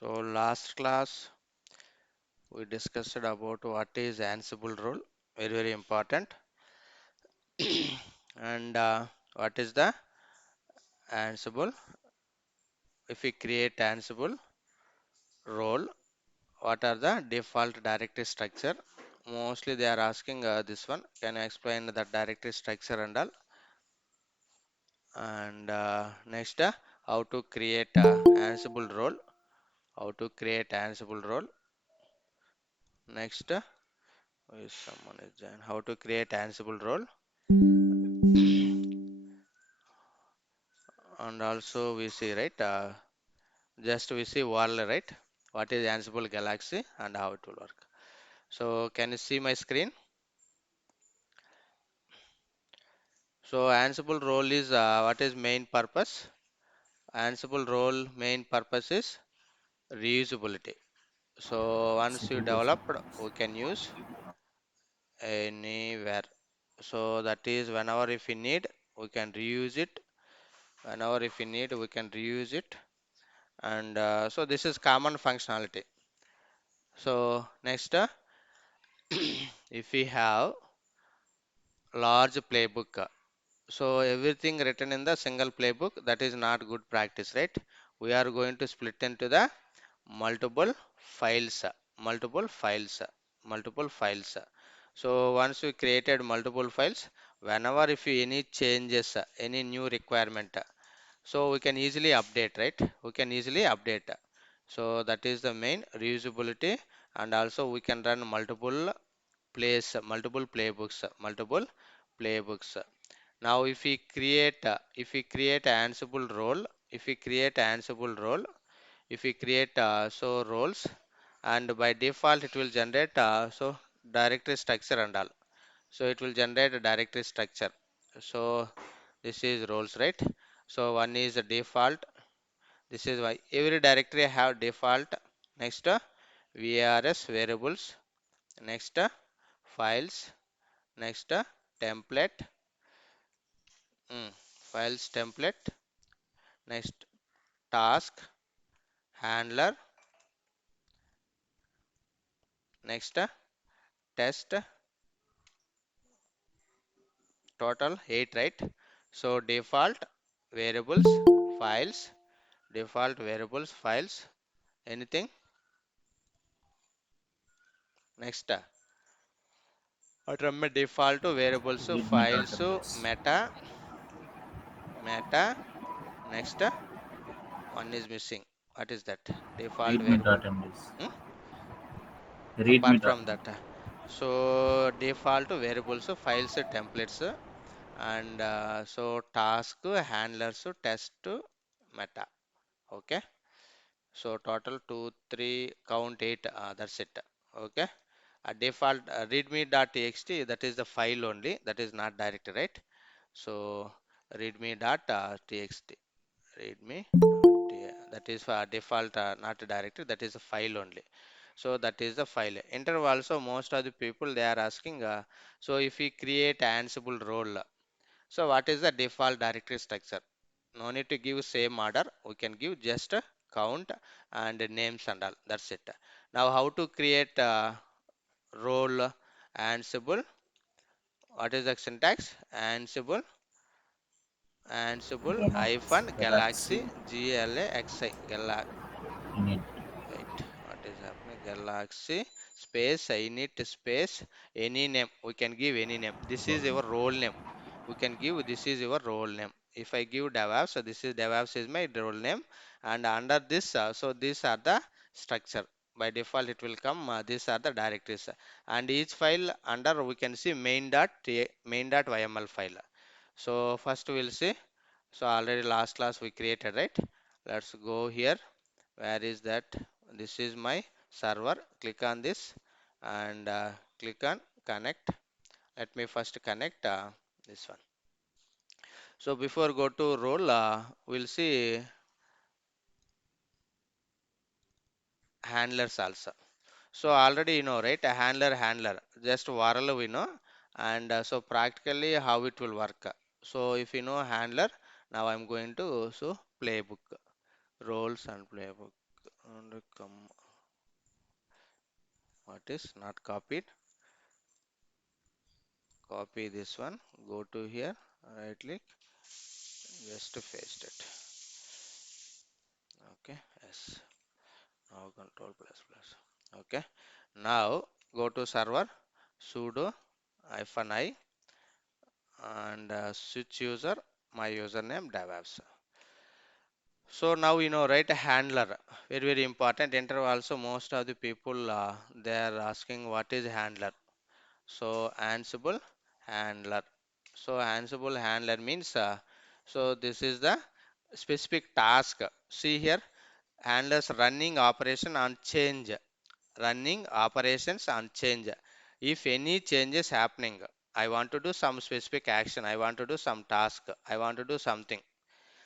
So last class we discussed about what is Ansible role, very important, and what is the Ansible. If we create Ansible role, what are the default directory structure? Mostly they are asking this one. Can you explain the directory structure and all? And next, how to create Ansible role. How to create Ansible role. Next, is someone is joined. How to create Ansible role. And also we see, right, just we see wall, right, what is Ansible Galaxy and how it will work. So can you see my screen? So Ansible role is what is main purpose? Ansible role main purpose is reusability. So once you develop, we can use anywhere. So that is whenever if we need, we can reuse it. Whenever if we need, we can reuse it. And so this is common functionality. So next, if we have large playbook, so everything written in the single playbook, that is not good practice, right? We are going to split into the multiple files, multiple files, multiple files. So once we created multiple files, whenever if you any changes, any new requirement, so we can easily update, right? We can easily update. So that is the main reusability, and also we can run multiple multiple playbooks, multiple playbooks. Now if we create Ansible role, if we create Ansible role, if we create so roles, and by default it will generate so directory structure and all. So it will generate a directory structure. So this is roles, right? So one is a default. This is why every directory have default. Next, VRS variables. Next, files. Next, template. Files template. Next, task handler. Next, test. Total 8, right? So default variables, files, default variables, files. Anything? Next, what are my default variables, readme files, database. meta. Next, one is missing. What is that? Default Readme variable. database. Hmm? Readme Apart from database. that, so default variables, files, templates, and so task, handlers, test, meta. Okay. So total 2, 3, count 8. That's it. Okay. Default readme.txt, that is the file only. That is not directory, right? So readme.txt, readme. That is for default, not directory. That is a file only. So that is the file. Interval also most of the people they are asking. So if we create Ansible role, so what is the default directory structure? No need to give same order. We can give just a count and names and all. That's it. Now how to create role Ansible? What is the syntax? Ansible hyphen Galaxy Galaxy GLAXI. init. Wait, what is happening? Galaxy space init space any name. We can give any name. This is your role name. We can give this is your role name. If I give DevOps, so this is DevOps is my role name, and under this, so these are the structure. By default, it will come. These are the directories, and each file under we can see main.yml file. So first we'll see. So already last class we created, right? Let's go here. Where is that? This is my server. Click on this and click on connect. Let me first connect this one. So before go to role, we'll see handlers also. So already you know, right? A handler, just varl we know, and so practically how it will work. So if you know handler, now I'm going to so playbook roles and playbook. and come, what is not copied? Copy this one, go to here, right click, just paste it. Okay, yes. Now control plus plus. Okay. Now go to server, sudo -i and switch user, my username DevApps. So now you know, right? A handler, very important. Enter also most of the people they are asking what is handler. So Ansible handler. So Ansible handler means so this is the specific task. See here, handlers running operation on change, running operations on change. If any change is happening, I want to do some specific action, I want to do some task, I want to do something.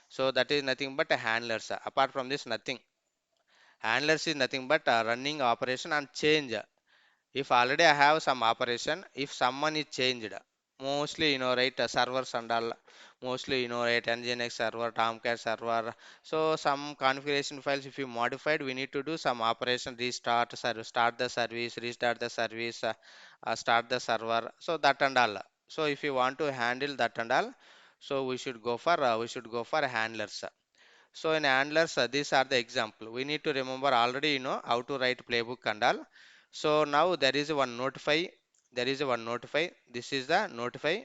So that is nothing but a handlers. Apart from this, nothing. Handlers is nothing but running operation and change. If already I have some operation, if someone is changed, mostly you know, right, servers and all, mostly you know, right, nginx server, tomcat server. So some configuration files if you modified, we need to do some operation, restart service, start the service, restart the service, start the server, so that and all. So if you want to handle that and all, so we should go for handlers. So in handlers, these are the example. We need to remember already, you know, how to write playbook and all. So now there is one notify. There is one notify. This is the notify,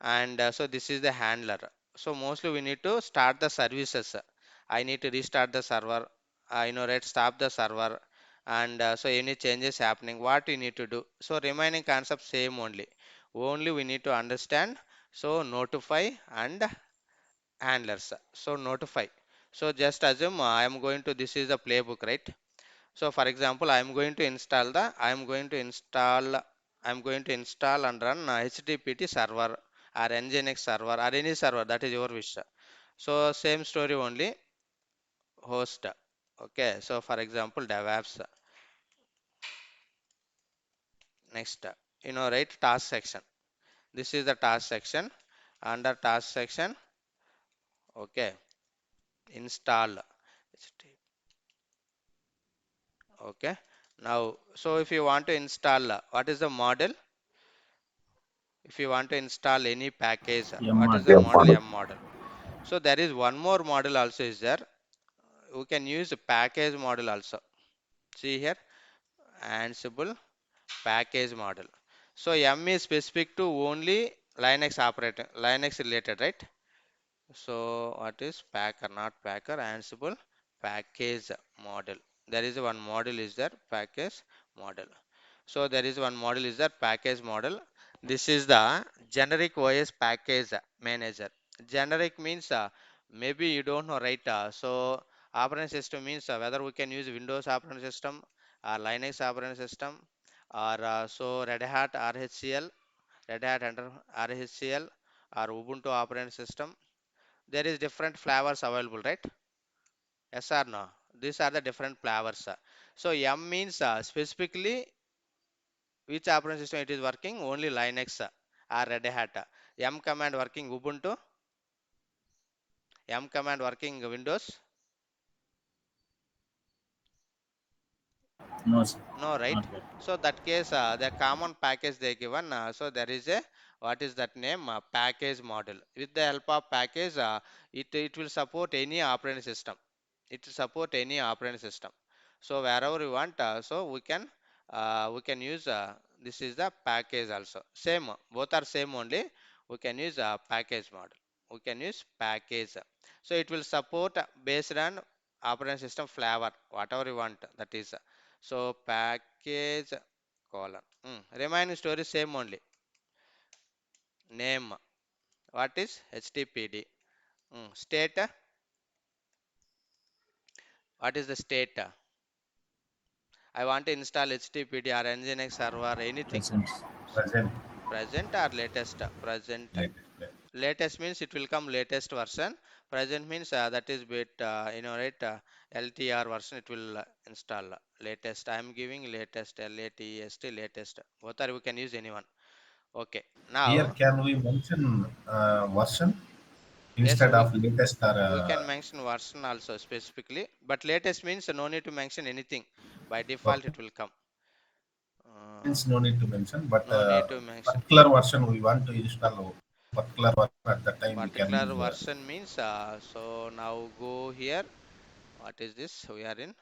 and so this is the handler. So mostly we need to start the services. I need to restart the server. You know, right? Stop the server, and so any changes happening, what you need to do. So remaining concept same only. Only we need to understand. So notify and handlers. So notify. So just assume I am going to, this is the playbook, right? So for example, I am going to install and run HTTP server or nginx server or any server, that is your wish. So same story only, host. Okay, so for example, DevApps. Next, you know, right, task section. This is the task section. Under task section, okay, install. Okay. Now, so if you want to install, what is the model? If you want to install any package, M what is the model. model? M model. So there is one more model also is there. We can use a package model also. See here, Ansible package model. So M is specific to only Linux operating, Linux related, right? So what is Packer, not Packer, Ansible package model. There is one model is there, package model. So there is one model is that package model. This is the generic OS package manager. Generic means maybe you don't know, right? So operating system means whether we can use Windows operating system or Linux operating system or so Red Hat RHCL, Red Hat under RHCL or Ubuntu operating system. There is different flavors available, right? Yes or no? These are the different flavors. So M means specifically which operating system it is working, only Linux or Red Hat. M command working Ubuntu, M command working Windows. No, sir. No, right? Not yet. So that case, the common package they given. So there is a, what is that name? Package model. With the help of package, it will support any operating system. It will support any operating system. So wherever we want, so we can use this is the package also. Same, both are same only. We can use a package model. We can use package. So it will support based on operating system flavor, whatever you want. That is. So package colon. Remaining story same only. Name. What is HTTPD? State. What is the state? I want to install HTTPD or Nginx server, anything. Present. S- Present. Present or latest? Present. Latest. Latest means it will come latest version. Present means that is bit, you know, right? LTR version it will install. Latest. I am giving latest, LATEST, latest. Both are, we can use anyone. Okay. Here, Now, can we mention version? Yes, instead of latest or we can mention version also specifically, but latest means no need to mention anything. By default, okay. it will come. Uh, Means no need to mention, but no need to mention. particular version we want to install particular version at that time we can Particular use. version means so now go here. What is this? We are in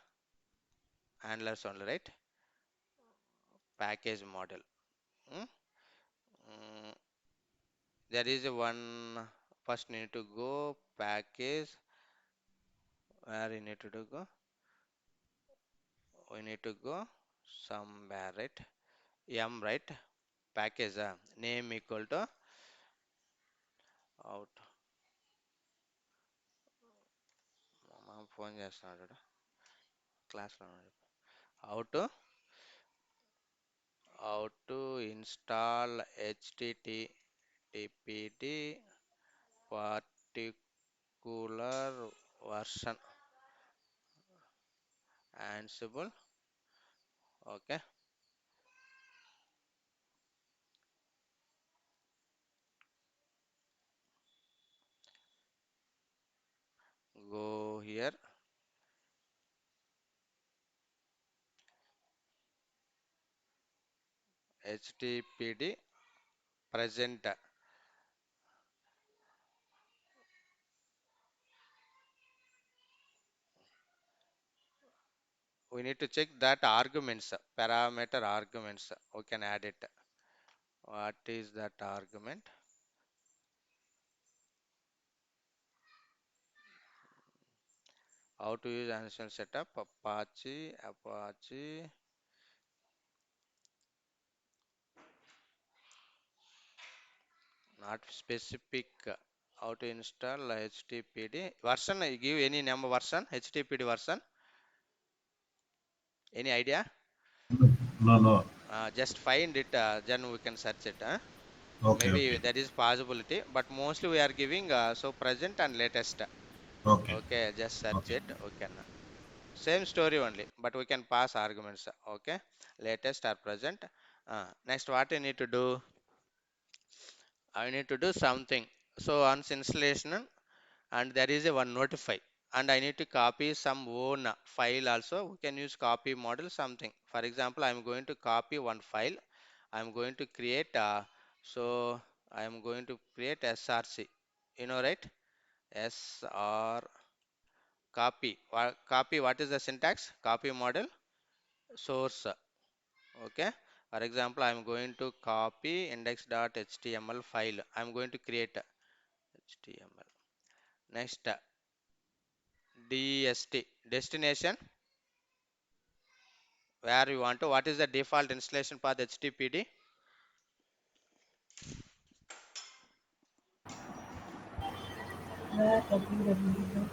handlers only, right? Package model. Hmm? Mm, there is a one first need to go package. Where you need to do go? We need to go somewhere, right? M, right? Package name equal to out. మా phone చేస్తున్నాడు క్లాస్లో. how to install httpd particular version Ansible. Okay, go here, httpd present. We need to check that arguments, parameter arguments, we can add it. What is that argument? How to use Ansible setup? Apache, not specific. How to install HTTPD version? You give any number version, HTTPD version. Any idea? No, no. Just find it. Then we can search it. Okay, Maybe okay, there is possibility, but mostly we are giving so present and latest. okay, Okay, just search okay. it. We can same story only, but we can pass arguments. Okay, latest or present. Next, what you need to do? I need to do something. So once installation and there is a one notify and I need to copy some own file also. We can use copy model something. For example, I'm going to copy one file. I'm going to create so I am going to create src, you know, right? Sr copy. Copy, what is the syntax? Copy model source. Okay, for example, I'm going to copy index.html file. I'm going to create html. Next, dst destination, where you want to, what is the default installation path? HTTPD www.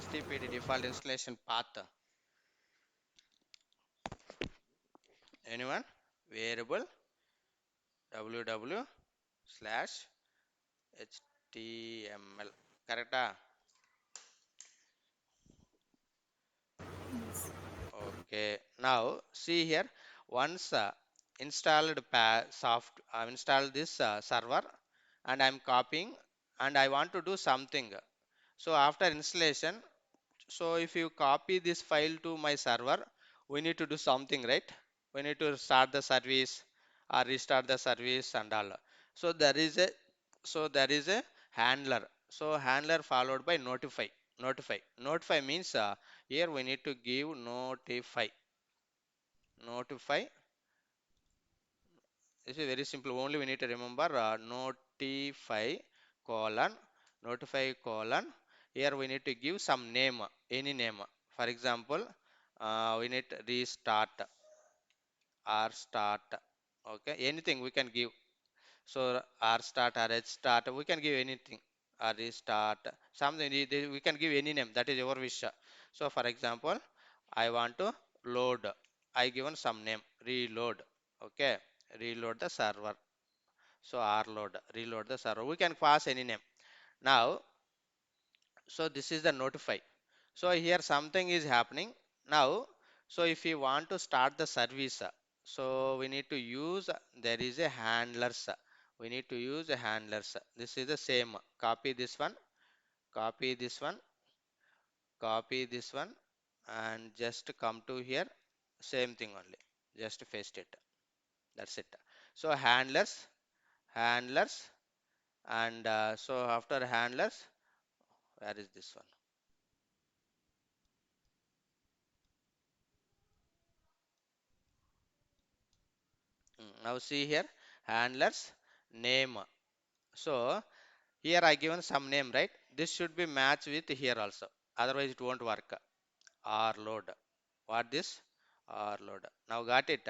HTTPD default installation path. Anyone? Variable www slash html. Correct? Okay. Now see here. Once installed I've installed this server and I'm copying and I want to do something. So after installation, so if you copy this file to my server, we need to do something, right? We need to start the service or restart the service and all. So there is a handler. So handler followed by notify. Notify means here we need to give notify. This is very simple. Only we need to remember notify colon notify colon. Here we need to give some name, any name. For example, we need restart or start. Okay, anything we can give. So R start or H start, we can give anything. Or restart something. We can give any name. That is your wish. So for example, I want to load. I given some name. Reload. Okay, reload the server. So rload, reload the server. We can pass any name. Now, so this is the notify. So here something is happening. Now, so if you want to start the service, So we need to use, there is a handlers. We need to use a handlers. This is the same. Copy this one, copy this one, copy this one, and just come to here. Same thing only. Just paste it. That's it. So handlers, and so after handlers, where is this one? Now see here, handlers name. So here I given some name, right? This should be matched with here also. Otherwise it won't work. R load. What this? R load. Now got it?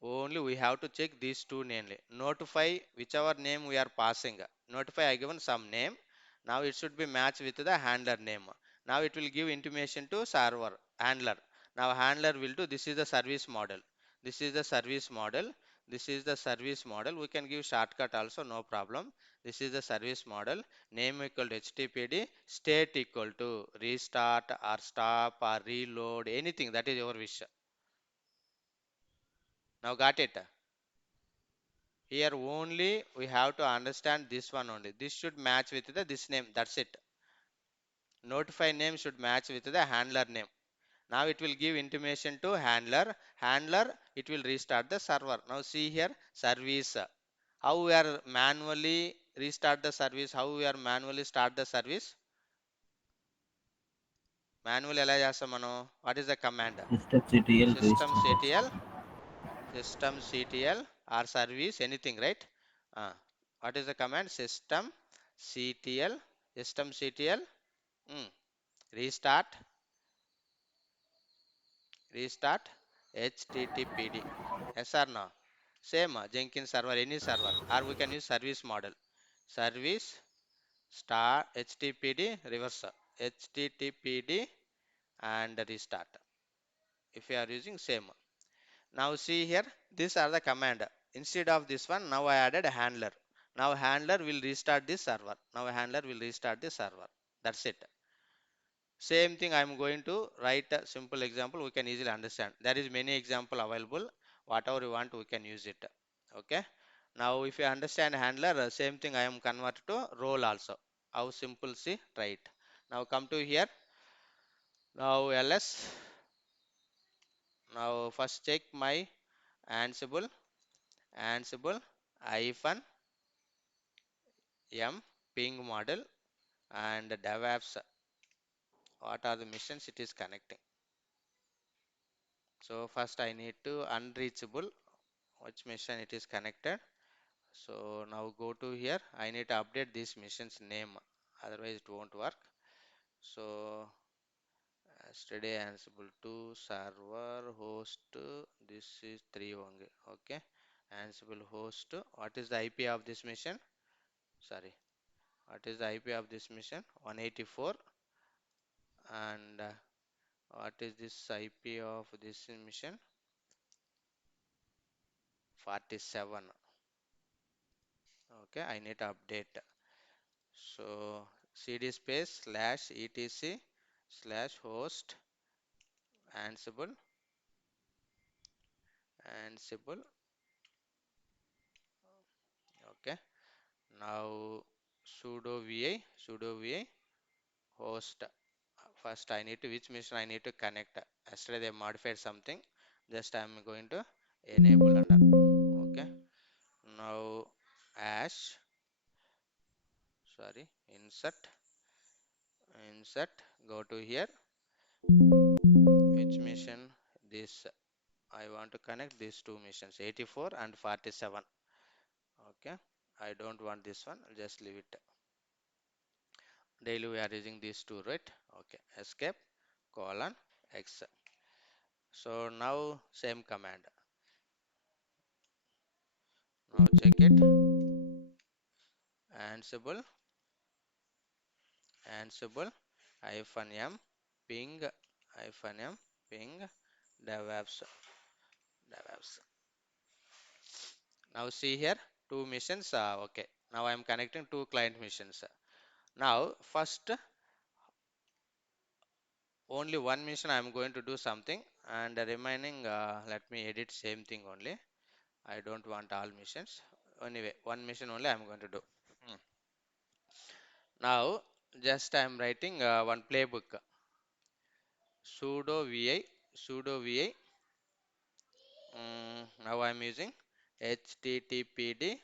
Only we have to check these two namely. Notify whichever name we are passing. Notify I given some name. Now it should be matched with the handler name. Now it will give intimation to server handler. Now handler will do, this is the service model. This is the service model. This is the service model. We can give shortcut also, no problem. This is the service model. Name equal to HTTPD. State equal to restart or stop or reload. Anything, that is your wish. Now got it? Here only we have to understand this one only. This should match with the this name. That's it. Notify name should match with the handler name. Now it will give intimation to handler. Handler, it will restart the server. Now see here, service. How we are manually restart the service? How we are manually start the service? Manually ఎలా చేస్తాం మనం? What is the command? systemctl restart. Systemctl, systemctl or service, anything, right? What is the command? Systemctl, restart, restart HTTPD. Yes or no? Same, Jenkins server, any server, or we can use service model. Service start HTTPD reverse HTTPD and restart. If you are using same. Now see here, these are the command. Instead of this one, now I added a handler. Now handler will restart this server. Now handler will restart this server. That's it. Same thing I am going to write a simple example. We can easily understand. There is many example available. Whatever you want, we can use it. Okay. Now if you understand handler, same thing I am convert to role also. How simple, see, try it. Now come to here. Now ls. Now first check my Ansible. Ansible hyphen m ping model and DevOps. What are the missions it is connecting? So first I need to unreachable, which mission it is connected. So now go to here. I need to update this mission's name, otherwise it won't work. So yesterday Ansible 2 server host. This is 3 only. Okay. Ansible host. What is the IP of this mission? Sorry. What is the IP of this mission? 184. And what is this IP of this mission? 47. Okay, I need to update. So cd space slash etc slash host ansible ansible. Okay, now sudo va host. First I need to, which mission I need to connect. Yesterday they modified something, just I'm going to enable under. Okay, now ash, sorry, insert, go to here, which mission this I want to connect these two missions, 84 and 47. Okay, I don't want this one, I'll just leave it. Daily we are using these two, right? Okay, escape colon x. So now same command. Now check it. Ansible, Ansible hyphen m ping hyphen m ping DevOps, DevOps. Now see here, two missions. Okay, now I am connecting two client missions. Now first only one mission I'm going to do something, and the remaining let me edit same thing only. I don't want all missions. Anyway, one mission only I'm going to do. Hmm. Now just I'm writing one playbook, sudo vi sudo vi. Now I'm using httpd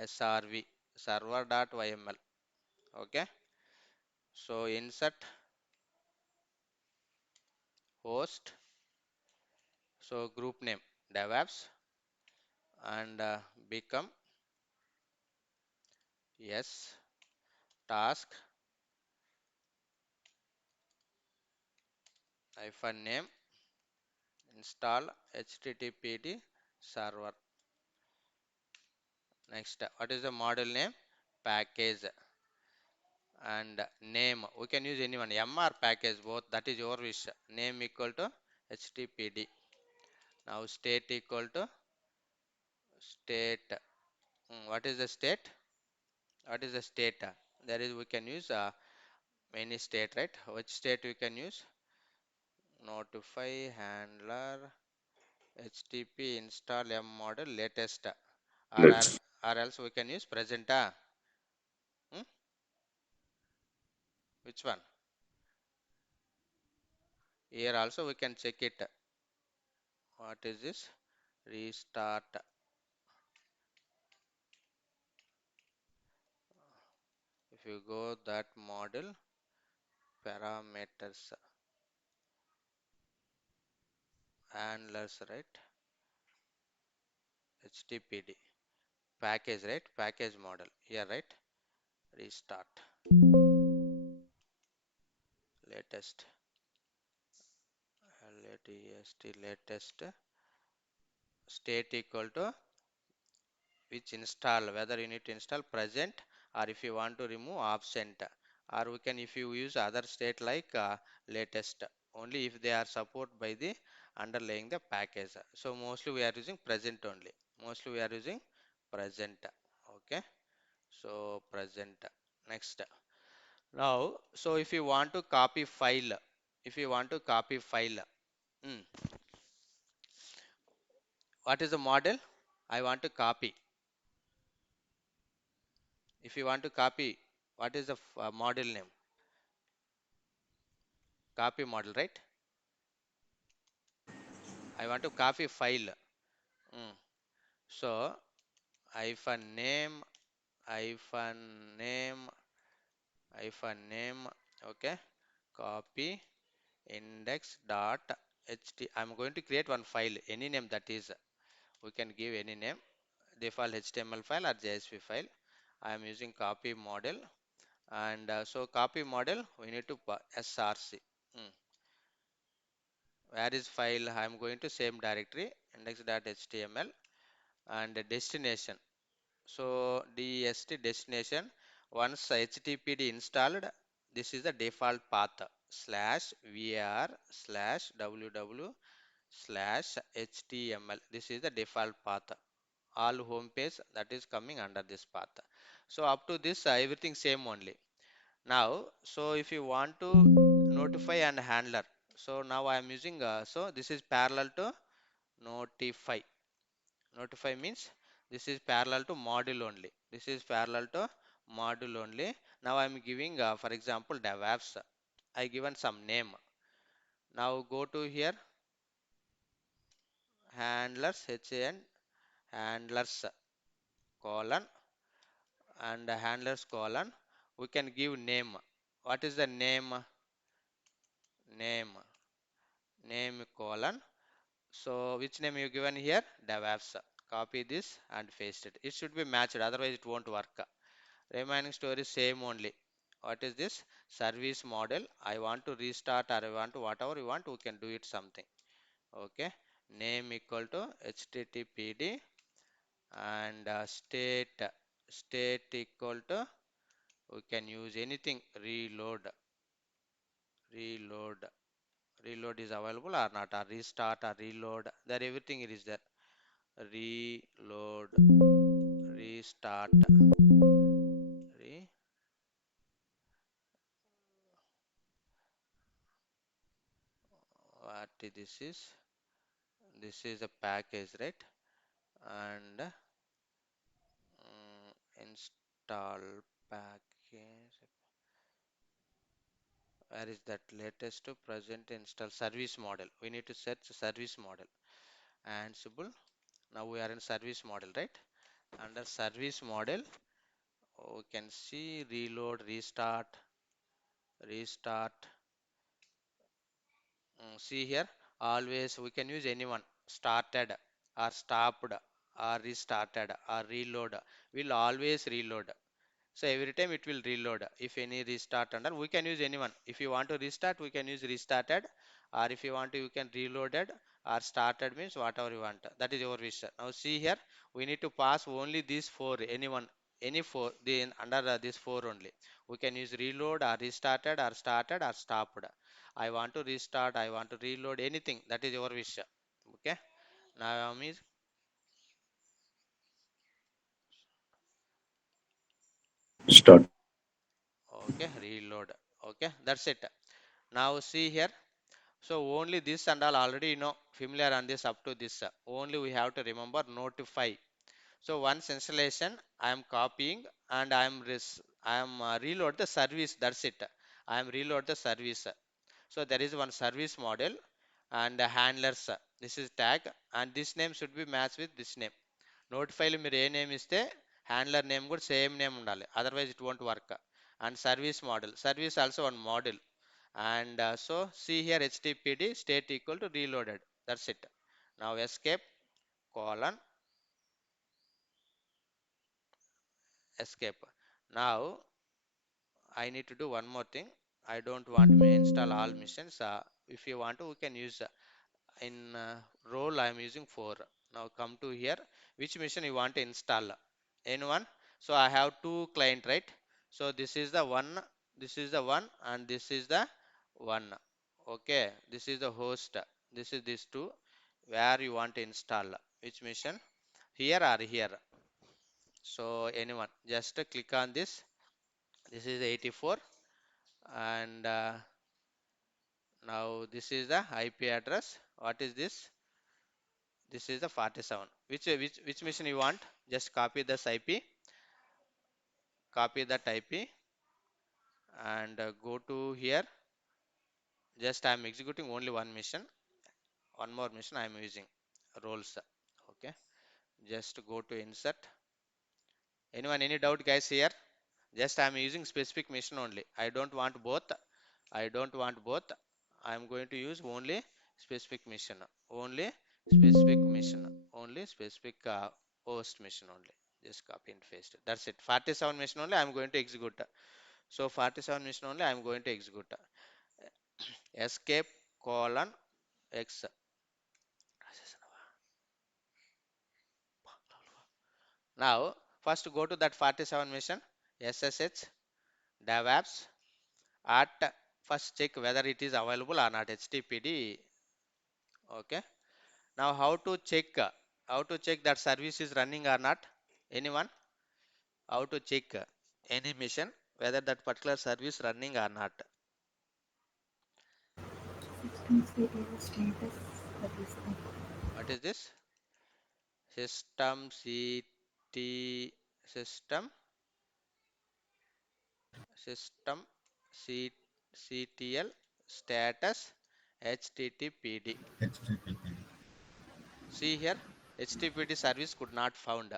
srv server.yml. Okay, so insert host, so group name DevOps, and become yes task hyphen name install httpd server. Next, what is the model name? Package. And name, we can use anyone, m or package, both, that is your wish. Name equal to httpd. Now state equal to state. What is the state? What is the state? There is, we can use many state, right? Which state we can use? Notify handler http install m model latest, or else we can use present. Hmm? Which one? Here also we can check it. What is this? Restart. If you go that model parameters handlers, right? HTTPD package, right? Package model here, right? Restart latest latest state equal to which install, whether you need to install present, or if you want to remove absent, or we can, if you use other state like latest, only if they are supported by the underlying the package. So mostly we are using present only, mostly we are using present. Okay, so present. Next, now so if you want to copy file, if you want to copy file, hmm, what is the model I want to copy? If you want to copy, what is the model name? Copy model, right? I want to copy file. Mm. So hyphen name, hyphen name, hyphen name. Okay, copy index dot ht. I'm going to create one file, any name, that is, we can give any name, default HTML file or JSP file. I am using copy model, and so copy model we need to src. Mm. Where is file? I am going to same directory index.html, and destination. So dest destination. Once httpd installed, this is the default path, slash var slash www slash html. This is the default path. All home page that is coming under this path. So up to this everything same only. Now so if you want to notify and handler, so now I am using so this is parallel to notify. Notify means this is parallel to module only. This is parallel to module only. Now I am giving for example DevOps. I given some name. Now go to here, handlers, HAN, handlers colon, and handlers colon. We can give name. What is the name? Name, name colon. So which name you given here? DevOps. Copy this and paste it. It should be matched, otherwise it won't work. Remaining story same only. What is this? Service model. I want to restart, or I want to whatever you want, we can do it something. Okay. Name equal to httpd, and state equal to, we can use anything, reload. Reload. Reload is available or not, or restart or reload. There everything it is there. Reload, restart, re this is a package, right? And install package. Where is that latest to present install service model? We need to search service model. Ansible. Now we are in service model, right? Under service model, we can see reload, restart. See here, always we can use anyone. Started or stopped or restarted or reload. Will always reload. So every time it will reload. If any restart under, we can use anyone. If you want to restart, we can use restarted, or if you want to, you can reloaded or started means whatever you want. That is your wish. Now see here, we need to pass only these four. Anyone, any four. Then under this four only, we can use reload or restarted or started or stopped. I want to restart. I want to reload anything. That is your wish. Okay. Now is Start. okay. Reload. Okay. That's it. Now see here. So only this and all already familiar on this up to this. Only we have to remember notify. So once installation, I am copying and I am reload the service. That's it. I am reload the service. So there is one service model and handlers. This is tag and this name should be matched with this name. Notify మీరు ఏ name ఇస్తే handler name కూడా same name ఉండాలి, otherwise it won't work. And service model, service also one model. And so see here httpd state equal to reloaded. That's it. Now escape colon escape. Now I need to do one more thing. I don't want to install all missions. If you want to, we can use in role. I am using 4. Now come to here. Which mission you want to install? Anyone? So I have two client, right? So this is the one. This is the one, and this is the one. Okay. This is the host. This is this two. Where you want to install? Which mission? Here or here? So anyone? Just click on this. This is 84, and now this is the IP address. What is this? This is the 47. Which mission you want? Just copy this IP, copy that IP, and go to here. Just I am executing only one mission. One more mission I am using roles. Okay. Just go to insert. Anyone any doubt guys here? Just I am using specific mission only. I don't want both. I don't want both. I am going to use only specific mission. Only specific mission. Only specific host mission only. Just copy and paste. That's it. 47 mission only I am going to execute. So 47 mission only I am going to execute. Escape colon X. Now first go to that 47 mission. SSH DevApps at first check whether it is available or not. HTTPD. Okay. Now how to check that service is running or not? Anyone? How to check any mission whether that particular service running or not? System status service. What is this? System CT system system C, CTL status HTTPD. HTTP. See here, HTTPD service could not found.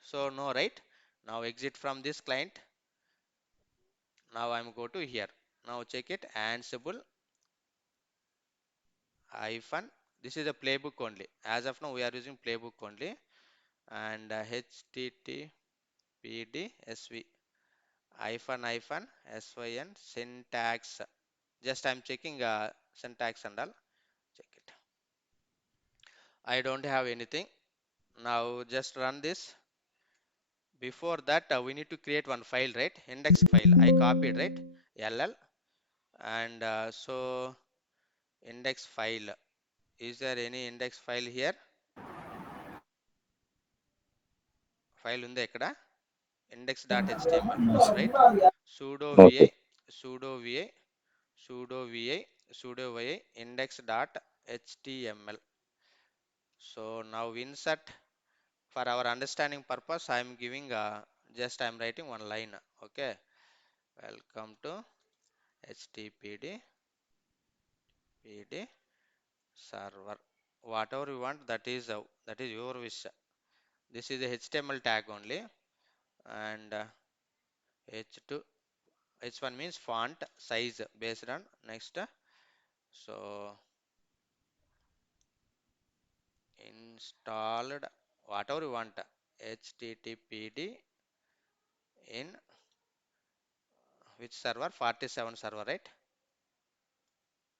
So no, right? Now exit from this client. Now I'm go to here. Now check it. Ansible hyphen. This is a playbook only. As of now, we are using playbook only. And HTTPD SV hyphen SYN syntax. Just I'm checking syntax and all. Check it. I don't have anything. Now just run this. Before that, we need to create one file, right? Index file. I copied, right? LL. And so index file. Is there any index file here? File ఉందా ఇక్కడ? Index.html, right? Sudo vi, Okay. sudo vi, sudo vi, sudo vi, index dot. HTML. So now insert, for our understanding purpose, I am giving just I am writing one line. Okay, welcome to HTTPD PD server. Whatever you want, that is your wish. This is a HTML tag only, and H2 H1 means font size based on next. So installed whatever you want, HTTPD in which server? 47 server, right?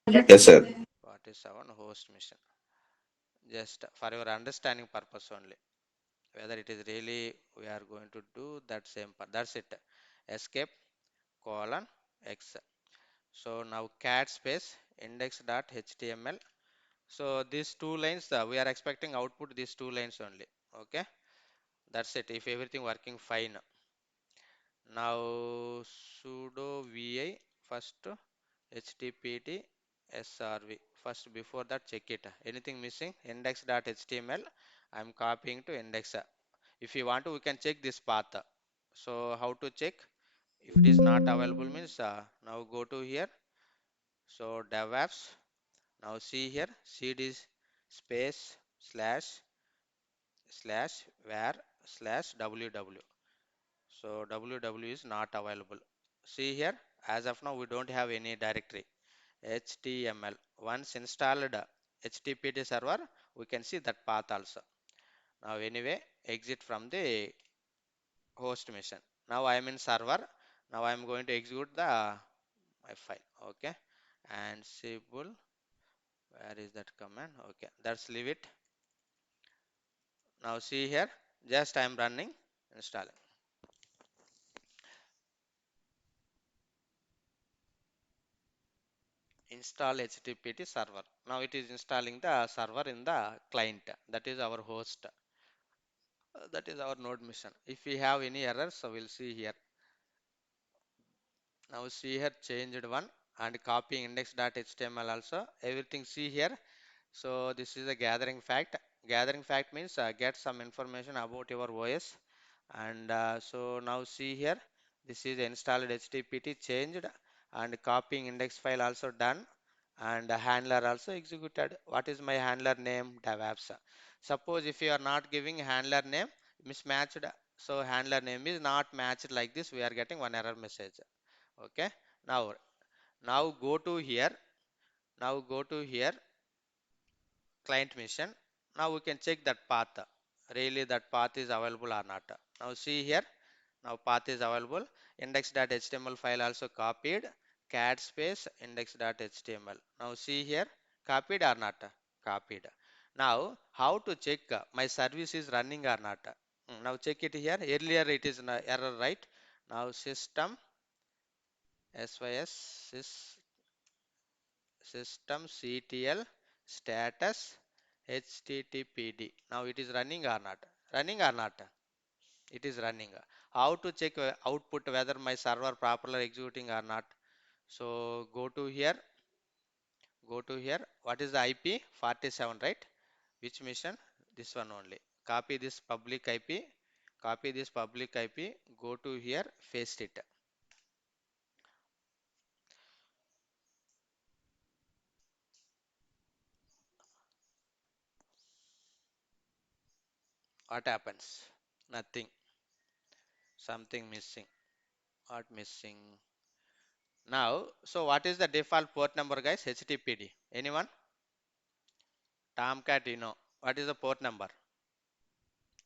Yes, sir. 47 host mission. Just for your understanding purpose only. Whether it is really we are going to do that same part. That's it. Escape colon X. So now cat space index.html. So these two lines, we are expecting output these two lines only. Okay, that's it. If everything working fine. Now sudo vi first httpd srv first. Before that, check it. Anything missing? Index.html. I'm copying to index. If you want to, we can check this path. So how to check? If it is not available means now go to here. So dev apps. Now see here cd space slash slash where slash ww. So ww is not available. See here, as of now we don't have any directory. HTML. Once installed HTTPD server, we can see that path also. Now anyway, exit from the host machine. Now I am in server. Now I am going to execute the my file. Okay, Ansible. Where is that command? Okay, that's leave it. Now see here, just I am running, installing. Install HTTP server. Now it is installing the server in the client. That is our host. That is our node mission. If we have any errors, so we'll see here. Now see here, changed one and copying index.html also. Everything see here. So this is a gathering fact. Gathering fact means get some information about your OS. And so now see here, this is installed HTTP changed and copying index file also done, and handler also executed. What is my handler name? DevApps. Suppose if you are not giving handler name, mismatched. So handler name is not matched like this. We are getting one error message. Okay. Now now go to here. Now go to here client mission. Now we can check that path. Really that path is available or not. Now see here. Now path is available. Index.html file also copied. Cat space index.html. Now see here. Copied or not? Copied. Now how to check my service is running or not? Now check it here. Earlier it is an error, right? Now system sys systemctl status httpd. Now it is running or not? Running or not? It is running. How to check output whether my server properly executing or not? So go to here. What is the IP? 47, right? Which mission? This one only. Copy this public IP. Copy this public IP. Go to here, paste it. What happens? Nothing. Something missing. What missing? Now, so what is the default port number, guys? HTTPD. Anyone? Tomcat, you know. What is the port number?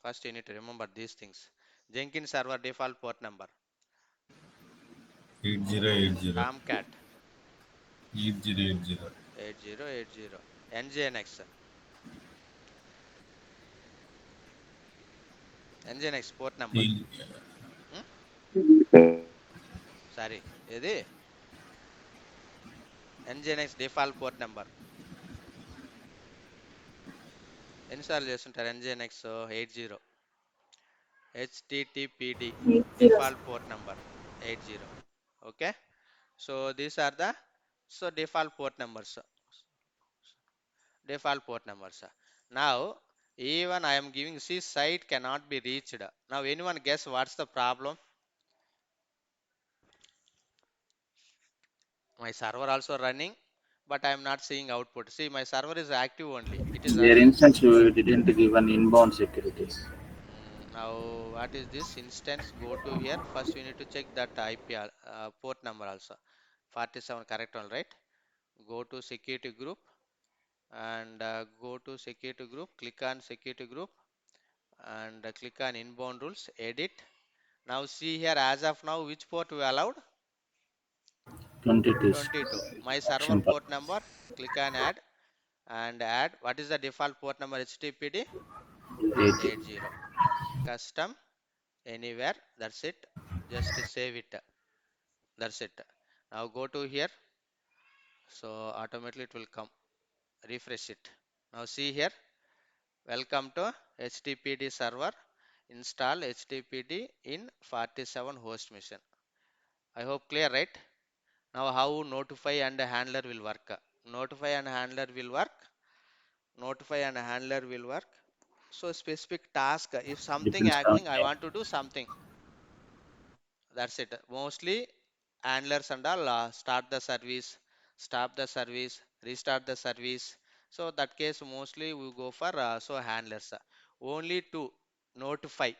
First, you need to remember these things. Jenkins server default port number. 8080. Tomcat 8080. 8080. Nginx. Nginx port number. E- Hmm? Sorry. Idi Nginx default port number. ఎన్నిసార్లు చేస్తుంటారు Nginx 80 HTTPD 80. default port number 80. Okay, so these are the default port numbers. default port number, sir. Now, even I am giving C site cannot be reached. Now, anyone guess what's the problem? My server also running, but I am not seeing output. See, my server is active only. It is Their running. instance you didn't give an inbound security. Now, what is this instance? Go to here. First, we need to check that IP port number also. 47 correct one, right? Go to security group and go to security group. Click on security group and click on inbound rules. Edit. Now, see here as of now, which port we allowed? 22 22. My server action port number. Click on add and add. What is the default port number? HTTPD 80. 80. Custom anywhere. That's it. Just save it. That's it. Now go to here. So automatically it will come. Refresh it. Now see here. Welcome to HTTPD server. Install HTTPD in 47 host machine. I hope clear, right? Now how notify and handler will work. Notify and handler will work. Notify and handler will work. So specific task. If something Depends on happening, I want to do something. That's it. Mostly handlers and all start the service, stop the service, restart the service. So that case mostly we go for handlers. Only to notify.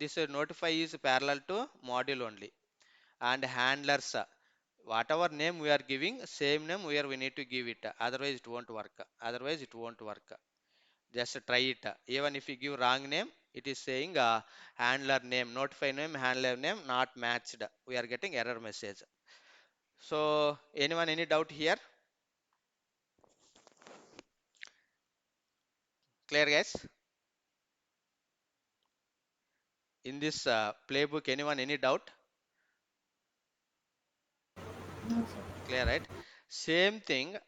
This notify is parallel to module only. And handlers, whatever name we are giving, same name we need to give it. Otherwise it won't work. Otherwise it won't work. Just try it. Even if you give wrong name, it is saying handler name, notify name, handler name not matched. We are getting error message. So anyone any doubt here? Clear, guys? In this playbook, anyone any doubt? No, sir. Clear, right? Same thing.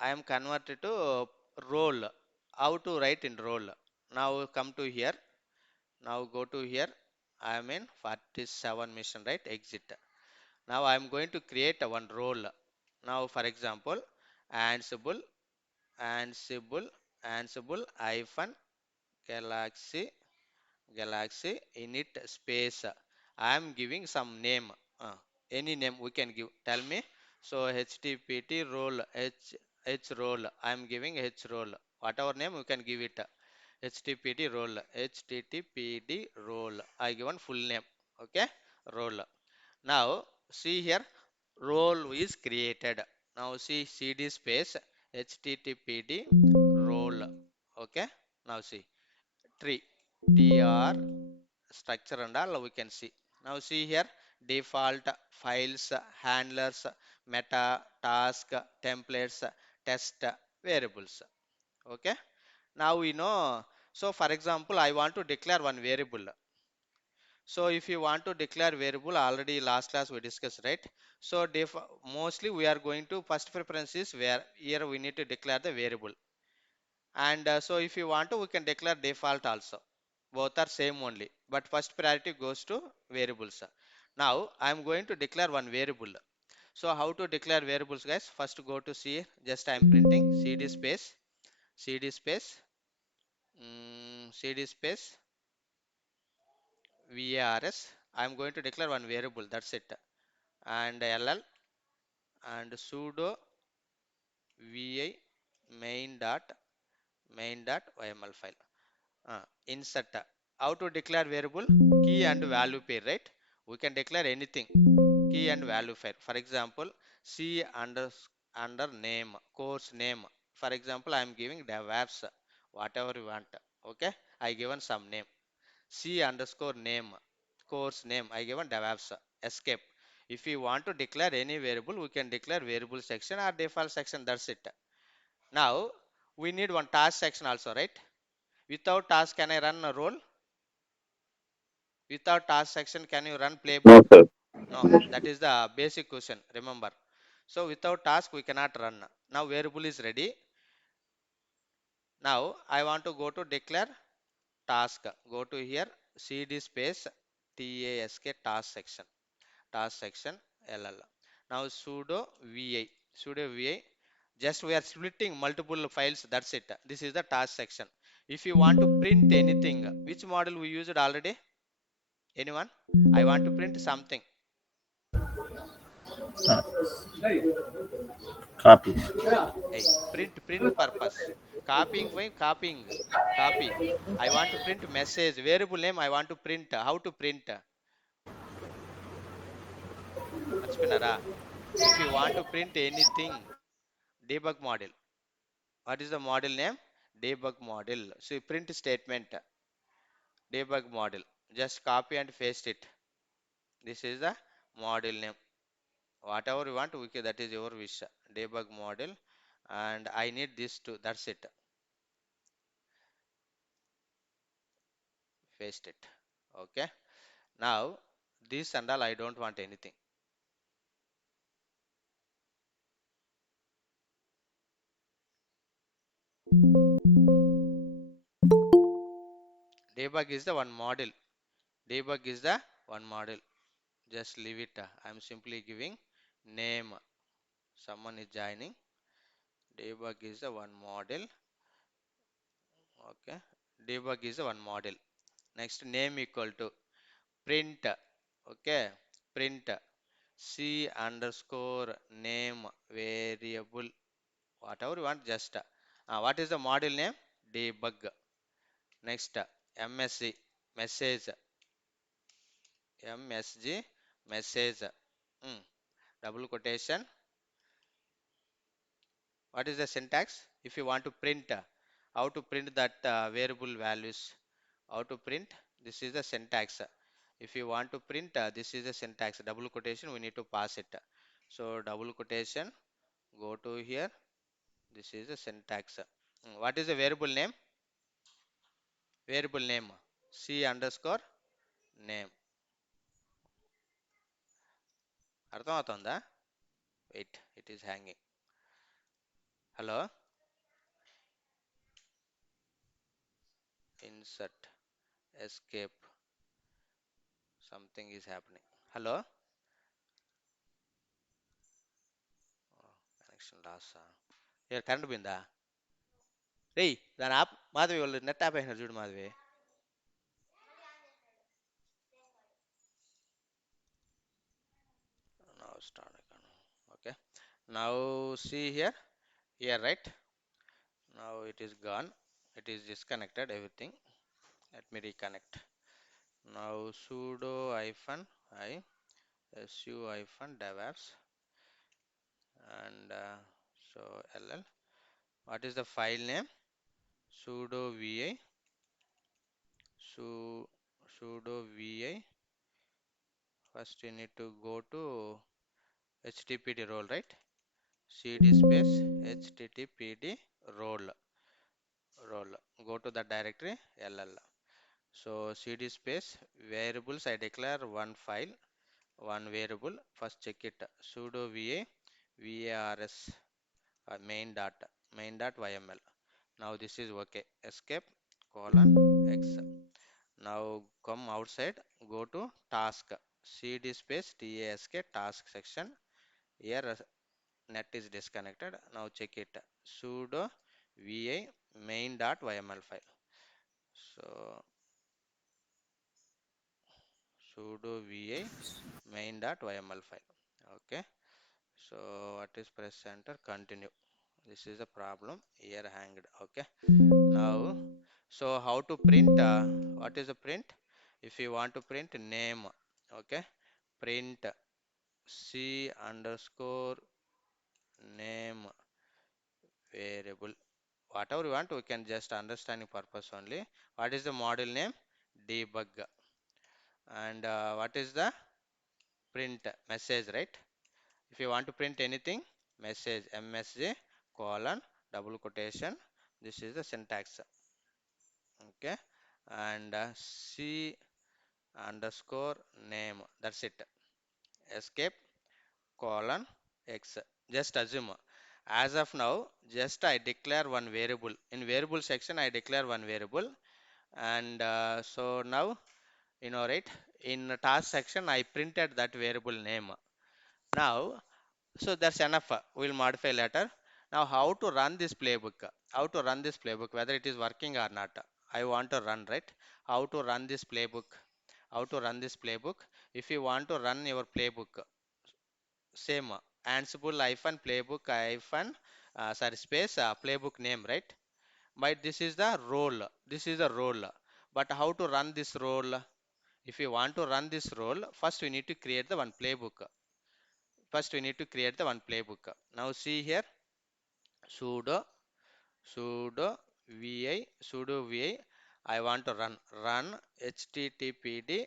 I am converted to role. How to write in role? Now come to here. Now go to here. I am in 47 mission, right? Exit. Now I am going to create a one role. Now for example, Ansible, Ansible, Ansible hyphen Galaxy, Galaxy init space. I am giving some name. Any name we can give. Tell me. So HTTP role, H role. I am giving H role. Whatever name you can give it. HTTP role, HTTPD role. I given full name. Okay, role. Now see here, role is created. Now see cd space httpd role. Okay. Now see tree tr structure and all we can see. Now see here default files, handlers, meta, task, templates, test, variables. Okay. Now we know. So for example, I want to declare one variable. So if you want to declare variable, already last class we discussed, right? So mostly we are going to first preference is where here we need to declare the variable. And so if you want to, we can declare default also. Both are same only, but first priority goes to variables. Now I am going to declare one variable. So how to declare variables, guys? First go to C. Just I am printing cd space cd space vars. I am going to declare one variable. That's it. And ll and sudo vi main dot yml file. Insert. How to declare variable? Key and value pair, right? We can declare anything. Key and value pair. For example, c under name, course name. For example, I am giving DevApps, whatever you want. Okay, I given some name. C underscore name, course name. I given DevApps. Escape. If you want to declare any variable, we can declare variable section or default section. That's it. Now we need one task section also, right? Without task, can I run a role? Without task section, can you run No, playbook? sir. No. That is the basic question. Remember. So without task, we cannot run. Now variable is ready. Now I want to go to declare task. Go to here cd space task section ll. Now sudo vi Just we are splitting multiple files, that's it. This is the task section. If you want to print anything, which model we used already? Anyone? I want to print something. Uh, Copy. Hey, print purpose. Copying file, copy. I want to print message, variable name I want to print. How to print? Marchipinara. If you want to print anything, debug model. What is the model name? Debug model. So print statement, debug model. Just copy and paste it. This is the model name. Whatever you want, okay, that is your wish. Debug model, and I need this too. That's it. Paste it. Okay. Now this and all I don't want anything. Debug is the one model. Debug is the one model. Just leave it. I'm simply giving name. Someone is joining. Debug is the one model. Okay. Debug is the one model. Next name equal to print. Okay. Print C underscore name variable. Whatever you want, just what is the model name? Debug. Next MSG message. MSG message. Hmm. Double quotation. What is the syntax? If you want to print, how to print that variable values, how to print, this is the syntax. If you want to print, this is the syntax. Double quotation, we need to pass it. So double quotation, go to here. This is the syntax. What is the variable name? Variable name C underscore name. అర్థమవుతుందా? Wait, it is hanging. Hello? Insert, escape, something is happening. Hello? Oh, connection loss. Here current పోయిందా? రేయ్ దాని ఆప్ మాధవి వాళ్ళు net ఆప్ అయినారు చూడు Madhavi. Now start again. Okay. Now see here. Here, right? Now it is gone. It is disconnected everything. Let me reconnect. Now sudo hyphen I su hyphen dev apps and so ll. What is the file name? Sudo vi su sudo vi. First you need to go to httpd role, right? cd space httpd role. Go to the directory ll. So cd space variables I declare one file, one variable. First check it. Sudo va vars main.yml. Now this is okay. Escape colon x. Now come outside. Go to task. cd space task task section. Here net is disconnected. Now check it. Sudo vi main.yml file. So sudo vi main.yml file. Okay. So what is press enter? Continue. This is the problem here hanged. Okay. Now so how to print? What is the print? If you want to print name, okay, print c underscore name variable. Whatever you want, we can just understanding purpose only. What is the model name? Debug. And what is the print message, right? If you want to print anything, message msj colon double quotation. This is the syntax. Okay. And c underscore name. That's it. Escape colon x. Just assume. As of now, just I declare one variable. In variable section, I declare one variable. And so now, right, in the task section, I printed that variable name. Now, so that's enough. We'll modify later. Now how to run this playbook? How to run this playbook, whether it is working or not. I want to run, right? How to run this playbook? How to run this playbook? If you want to run your playbook, same Ansible hyphen playbook hyphen sorry space playbook name, right? But this is the role. This is the role. But how to run this role? If you want to run this role, first we need to create the one playbook. First we need to create the one playbook. Now see here, sudo sudo vi I want to run httpd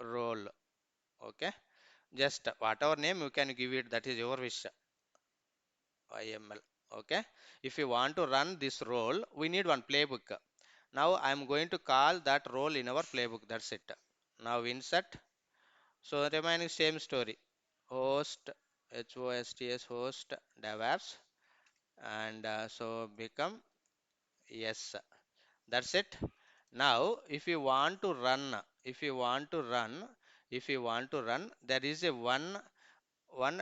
role. Okay, just whatever name you can give it, that is your wish. IML. Okay, if you want to run this role, we need one playbook. Now I am going to call that role in our playbook. That's it. Now insert. So remaining same story. Host host dev and so become yes. That's it. Now if you want to run, if you want to run, if you want to run, there is a one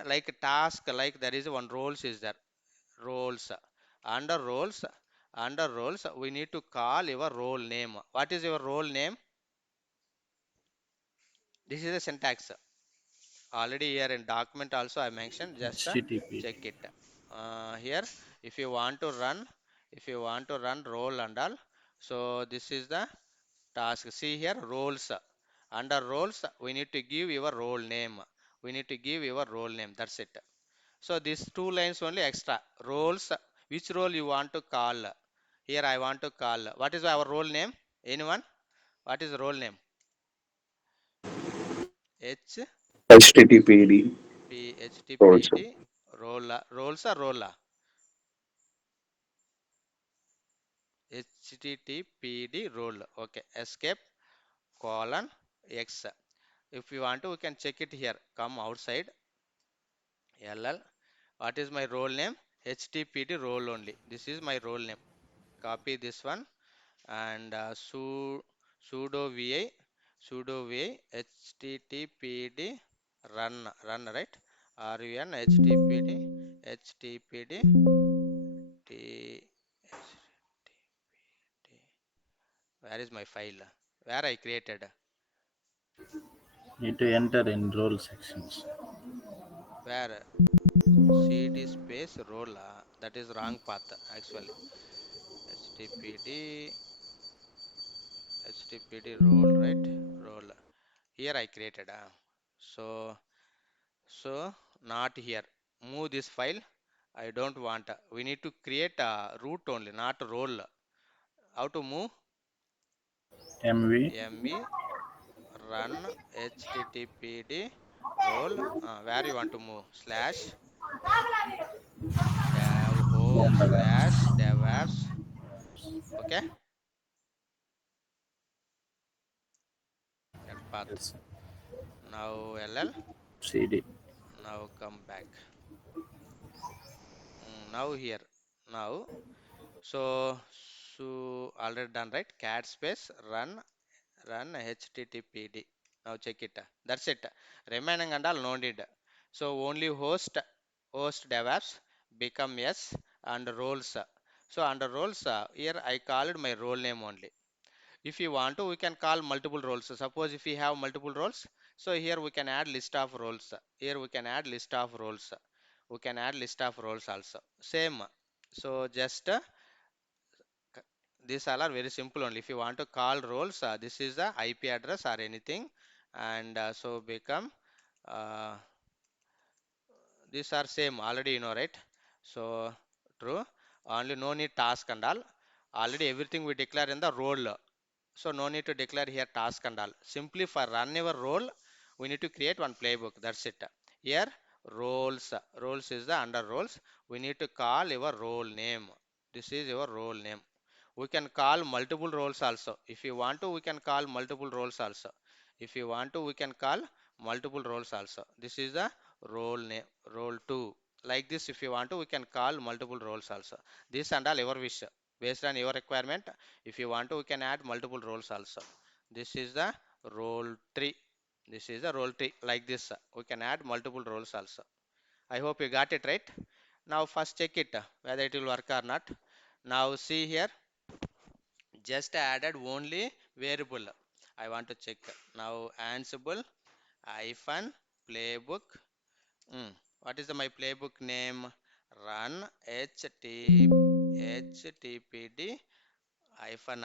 like task, like there is one roles is there, roles. Under roles, under roles we need to call your role name. What is your role name? This is the syntax. Already here in document also I mentioned, just HTTP. check it. Here if you want to run, if you want to run role and all, so this is the task. See here, roles. Under roles we need to give your role name. We need to give your role name. That's it. So these two lines only extra. Roles, which role you want to call? Here I want to call. What is our role name? Anyone? What is the role name? H HTTPD P H T P roles. D role, roles or role? HTTPD role. Okay. Escape colon X. If you want to, we can check it here. Come outside. LL. What is my role name? HTTPD role only. This is my role name. Copy this one and sudo vi httpd run, right? run httpd t where is my file, where I created, Need to enter in role sections. where cd space role, that is wrong path actually. httpd role, right? Role, here I created, so so not here. Move this file. I don't want. We need to create a root only, not role. How to move? MV MV run httpd role. Where you want to move? Slash dev home slash dev apps. Okay. Get path. yes, Now LL. CD. Now come back. Now here. Now so already done, right? Cat space run httpd. Now check it. That's it. Remaining and all no need. So only host dev become yes and roles. So under roles, here I called my role name only. If you want to, we can call multiple roles. So suppose if we have multiple roles, so here we can add list of roles. Here we can add list of roles. We can add list of roles also. Same. So just these all are very simple only. If you want to call roles, this is the IP address or anything, and so become uh, these are same already, you know, right? So true. Only no need task and all. Already everything we declare in the role. So no need to declare here task and all. Simply for run your role, we need to create one playbook. That's it. Here roles. Roles is the under roles. We need to call your role name. This is your role name. We can call multiple roles also. If you want to, we can call multiple roles also. If you want to, we can call multiple roles also. This is the role name, role 2. Like this, if you want to, we can call multiple roles also. This and all your wish. Based on your requirement, if you want to, we can add multiple roles also. This is the role 3. This is the role 3. Like this, we can add multiple roles also. I hope you got it right. Now first check it whether it will work or not. Now see here, just added only variable. I want to check. Now Ansible hyphen playbook. What is my playbook name? Run httpd hyphen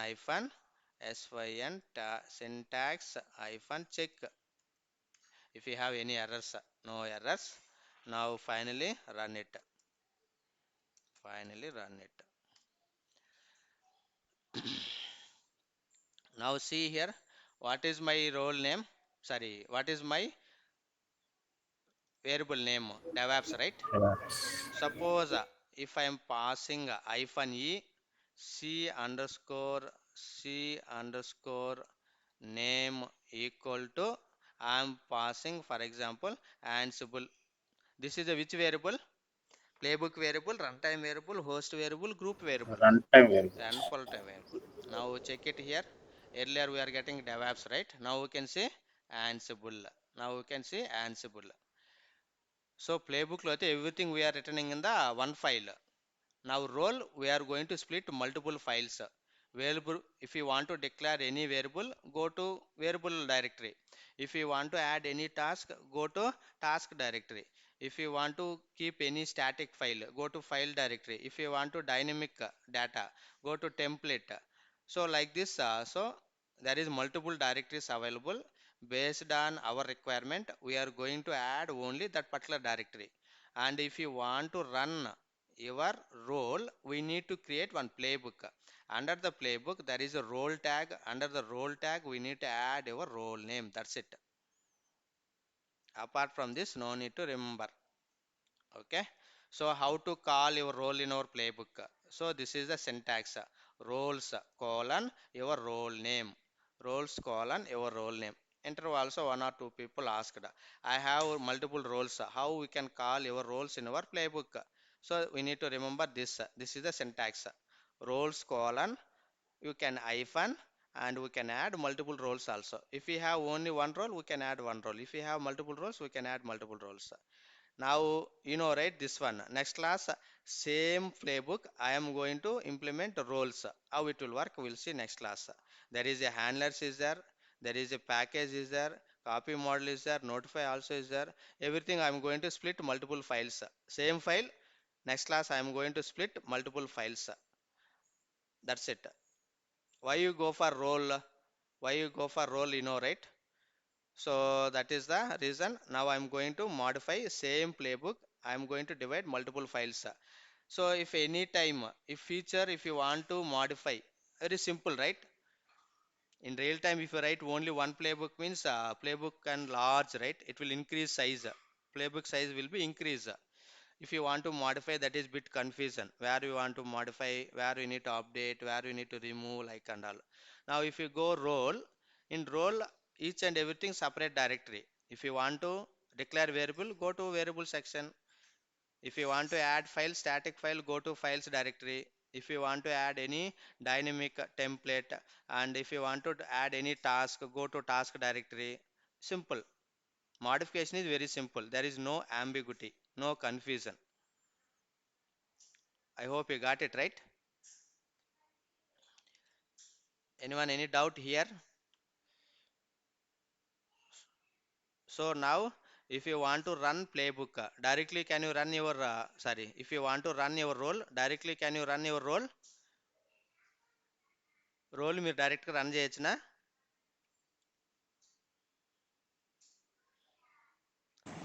syn syntax hyphen check if you have any errors. No errors. Now finally run it. Finally run it. Now see here, what is my role name? Sorry, what is my variable name? DevOps, right? Yes. Suppose if I am passing hyphen e c underscore name equal to, I am passing, for example, Ansible. This is a which variable? Playbook variable, runtime variable, host variable, group variable, Runtime and variables. full time variable. Now check it here. Earlier we are getting DevOps, right? Now we can say Ansible. Now we can say Ansible. So playbook lo everything we are returning in the one file. Now role we are going to split multiple files. Variable, if you want to declare any variable, go to variable directory. If you want to add any task, go to task directory. If you want to keep any static file, go to file directory. If you want to dynamic data, go to template. So like this, so there is multiple directories available. Based on our requirement, we are going to add only that particular directory. And if you want to run your role, we need to create one playbook. Under the playbook there is a role tag. Under the role tag we need to add your role name. That's it. Apart from this, no need to remember. Okay, so how to call your role in our playbook? So this is the syntax: roles colon your role name, roles colon your role name. Enter. Also one or two people asked, I have multiple roles, how we can call your roles in our playbook? So we need to remember this. This is the syntax: roles colon, you can hyphen, and we can add multiple roles also. If we have only one role, we can add one role. If we have multiple roles, we can add multiple roles. Now you know, right, this one. Next class, same playbook I am going to implement roles. How it will work, we'll see next class. There is a handlers is there is a package is there, copy model is there, notify also is there. Everything I am going to split multiple files. Same file, next class I am going to split multiple files. That's it. Why you go for role? Why you go for role, you know, right? So that is the reason. Now I'm going to modify same playbook. I'm going to divide multiple files. So if any time, if feature, if you want to modify, very simple, right? In real time, if you write only one playbook means playbook can large, right? It will increase size. Playbook size will be increase. If you want to modify, that is bit confusion. Where you want to modify, where you need to update, where you need to remove, like and all. Now if you go role, in role each and everything separate directory. If you want to declare variable, go to variable section. If you want to add file, static file, go to files directory. If you want to add any dynamic template, and if you want to add any task, go to task directory. Simple. Modification is very simple. There is no ambiguity, no confusion. I hope you got it right. Anyone any doubt here? So now if you want to run playbook, directly can you run your sorry, if you want to run your role, directly can you run your role మీరు direct గా run చేయొచ్చునా?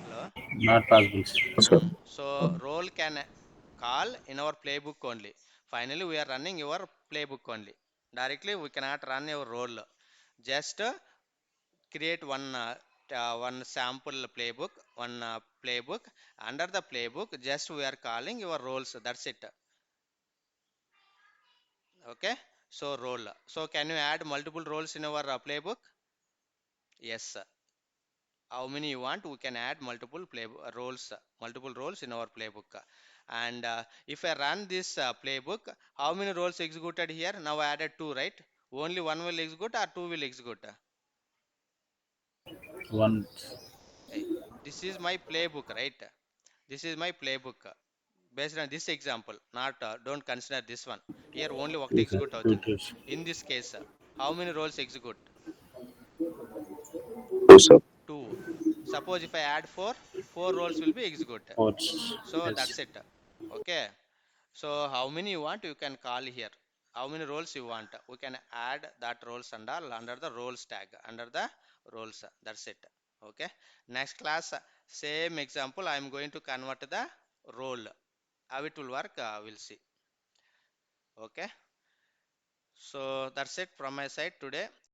Hello. Not possible, sir. sir. So role can call in our playbook only. Finally we are running your playbook only. Directly we cannot run your role. Just create one sample playbook, one playbook. Under the playbook just we are calling your roles. That's it. Okay, so role. So can you add multiple roles in our playbook? Yes. How many you want, we can add multiple roles, multiple roles in our playbook. And if I run this playbook, how many roles executed here? Now I added two, right? Only one will execute or two will execute? One. Eh, this is my playbook, right? This is my playbook. Based on this example, not don't consider this one. Here only ఒకటి Okay. execute అవుతుంది. Tutors. In this case, how many roles execute? Two, sir. 2. Suppose if I add 4, 4 roles will be executed. Odds. So Yes. that's it. Okay. So how many you want, you can call here. How many roles you want? We can add that roles under the roles tag, under the roles. That's it. Okay. Next class, same example. I am going to convert the role. How it will work, we'll see. Okay. So that's it from my side today.